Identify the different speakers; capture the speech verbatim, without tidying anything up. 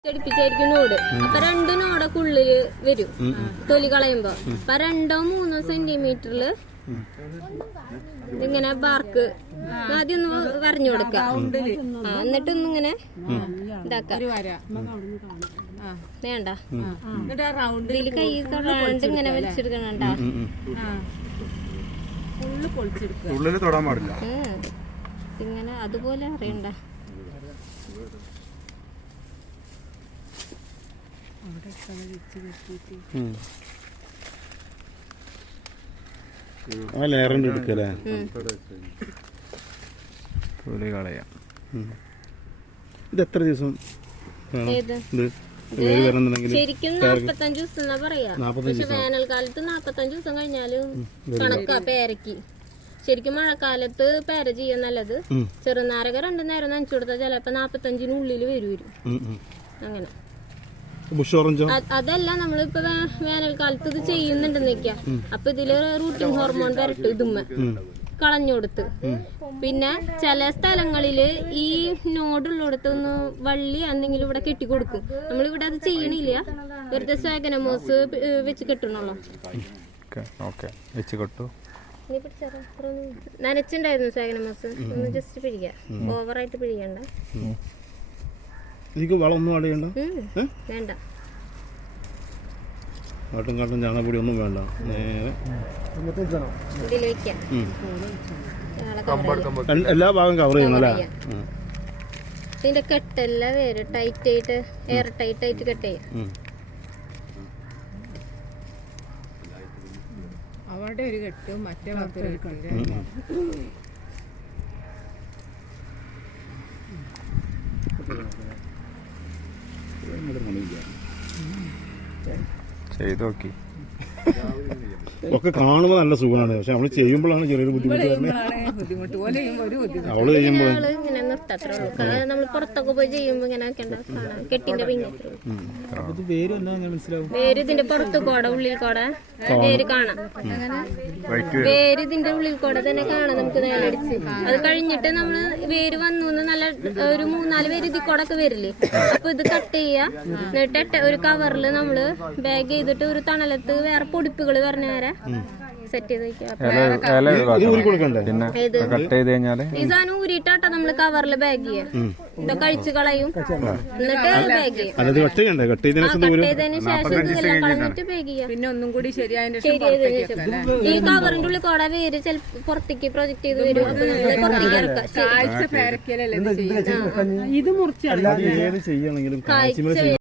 Speaker 1: ചെടിപ്പിച്ചായിരിക്കും നോട്. അപ്പൊ രണ്ട് നോടൊക്കെ ഉള്ളില് വരും തൊലി കളയുമ്പോ. അപ്പൊ രണ്ടോ മൂന്നോ സെന്റിമീറ്ററില് ഇങ്ങനെ ബാർക്ക് ആദ്യം ഒന്ന് വരഞ്ഞു കൊടുക്കാം. എന്നിട്ടൊന്നിങ്ങനെ ഇതാക്കാം. വേണ്ട ഇതില് കൈ തൊടാണ്ട് ഇങ്ങനെ വലിച്ചെടുക്കണണ്ട. ഇങ്ങനെ അതുപോലെ അറിയണ്ട.
Speaker 2: ആ ലെയറിന്റെ എടുക്കല്ലേ ഇത് എത്ര ദിവസം
Speaker 1: ശരിക്കും നാപ്പത്തഞ്ച് ദിവസം എന്നാ പറയാ. പക്ഷെ വേനൽക്കാലത്ത് നാപ്പത്തഞ്ച് ദിവസം കഴിഞ്ഞാലും കണക്കാ പേരക്ക്. ശരിക്കും മഴക്കാലത്ത് പേര ചെയ്യാൻ നല്ലത്. ചെറുനാരക രണ്ടു നേരം നനച്ചു കൊടുത്താൽ ചിലപ്പോ നാപ്പത്തഞ്ചിനുള്ളിൽ വരും. അങ്ങനെ അതല്ല നമ്മളിപ്പോ വേനൽക്കാലത്ത് ഇത് ചെയ്യുന്നുണ്ടെന്ന് വെക്കാം. അപ്പൊ ഇതില് റൂട്ടിംഗ് ഹോർമോൺ വരട്ട് ഇതുമ്മ കളഞ്ഞു കൊടുത്ത്. പിന്നെ ചില സ്ഥലങ്ങളില് ഈ നോടുള്ളിടത്തൊന്ന് വള്ളി എന്തെങ്കിലും ഇവിടെ കെട്ടിക്കൊടുക്കും. നമ്മളിവിടെ അത് ചെയ്യണില്ല. വെറുതെ സ്വാഗനമോസ് വെച്ച് കെട്ടണല്ലോ. നനച്ചുണ്ടായിരുന്നു സ്വാഗനമോസ്. ഒന്ന് ജസ്റ്റ് പിഴിയാ, ഓവറായിട്ട് പിഴിയണ്ട. വേണ്ട
Speaker 2: കാട്ടും കാട്ടും ചാണകപ്പൊടി ഒന്നും വേണ്ട. നേരെ എല്ലാ ഭാഗം കവർ ചെയ്യണം അല്ലേ?
Speaker 1: ഇതിന്റെ കെട്ടെല്ലാം വേറെ ടൈറ്റ് ആയിട്ട് എയർ ടൈറ്റ് ആയിട്ട് കെട്ട് ചെയ്യാം.
Speaker 3: അവിടെ ഒരു കെട്ടും മറ്റേ ഭാഗത്തൊരു കെട്ടും.
Speaker 2: ചെയ്ത് നോക്കി ഒക്കെ കാണുമ്പോൾ നല്ല സുഖമാണ്. പക്ഷെ നമ്മള് ചെയ്യുമ്പോഴാണ് ചെറിയൊരു ബുദ്ധിമുട്ട്. അവള് ചെയ്യുമ്പോൾ
Speaker 1: ഇങ്ങനെ നിർത്തത്രേ ഉള്ളൂ. കാരണം നമ്മൾ പുറത്തൊക്കെ പോയി ചെയ്യുമ്പോ ഇങ്ങനെ കെട്ടിന്റെ പിന്നത്രേ വേര് ഇതിന്റെ പുറത്ത് കൂടെ ഉള്ളിൽ കൂടെ വേര് കാണാം. വേര് ഇതിന്റെ ഉള്ളിൽ കൂടെ തന്നെ കാണാം. നമുക്ക് നേലടിച്ച് അത് കഴിഞ്ഞിട്ട് നമ്മള് വേര് വന്നു നല്ല ഒരു മൂന്നാല് പേര് ഇതിൽ കൂടെ ഒക്കെ വരില്ലേ. അപ്പൊ ഇത് കട്ട് ചെയ്യാ. എന്നിട്ട് ഒരു കവറില് നമ്മള് ബാഗ് ചെയ്തിട്ട് ഒരു തണലത്ത് വേറെ പൊടിപ്പുകൾ പറഞ്ഞ നേരെ സെറ്റ് ചെയ്ത് വെക്കാം. ഈ സാധനം ഊരിട്ടാട്ടാ നമ്മള് കവറില് ബാഗ് ചെയ്യാം. ഇതൊക്കെ അഴിച്ചു കളയും. എന്നിട്ട് ബാഗ് ചെയ്യാം. കട്ട് ചെയ്തതിന് ശേഷം ഇതെല്ലാം കളഞ്ഞിട്ട് ബാഗ് ചെയ്യാം. പിന്നെ ഒന്നും കൂടി ശരിയായതിനു ശേഷം ഈ കവറിന്റെ ഉള്ളിൽ കൂടെ വേര് ചിലപ്പോ പുറത്തേക്ക് പ്രൊജക്ട് ചെയ്ത് വരും. അപ്പൊ നമ്മള് പുറത്തേക്ക് ഇറക്കാം.
Speaker 3: ഇത് മുറിച്ചാണ്
Speaker 2: ചെയ്യണമെങ്കിലും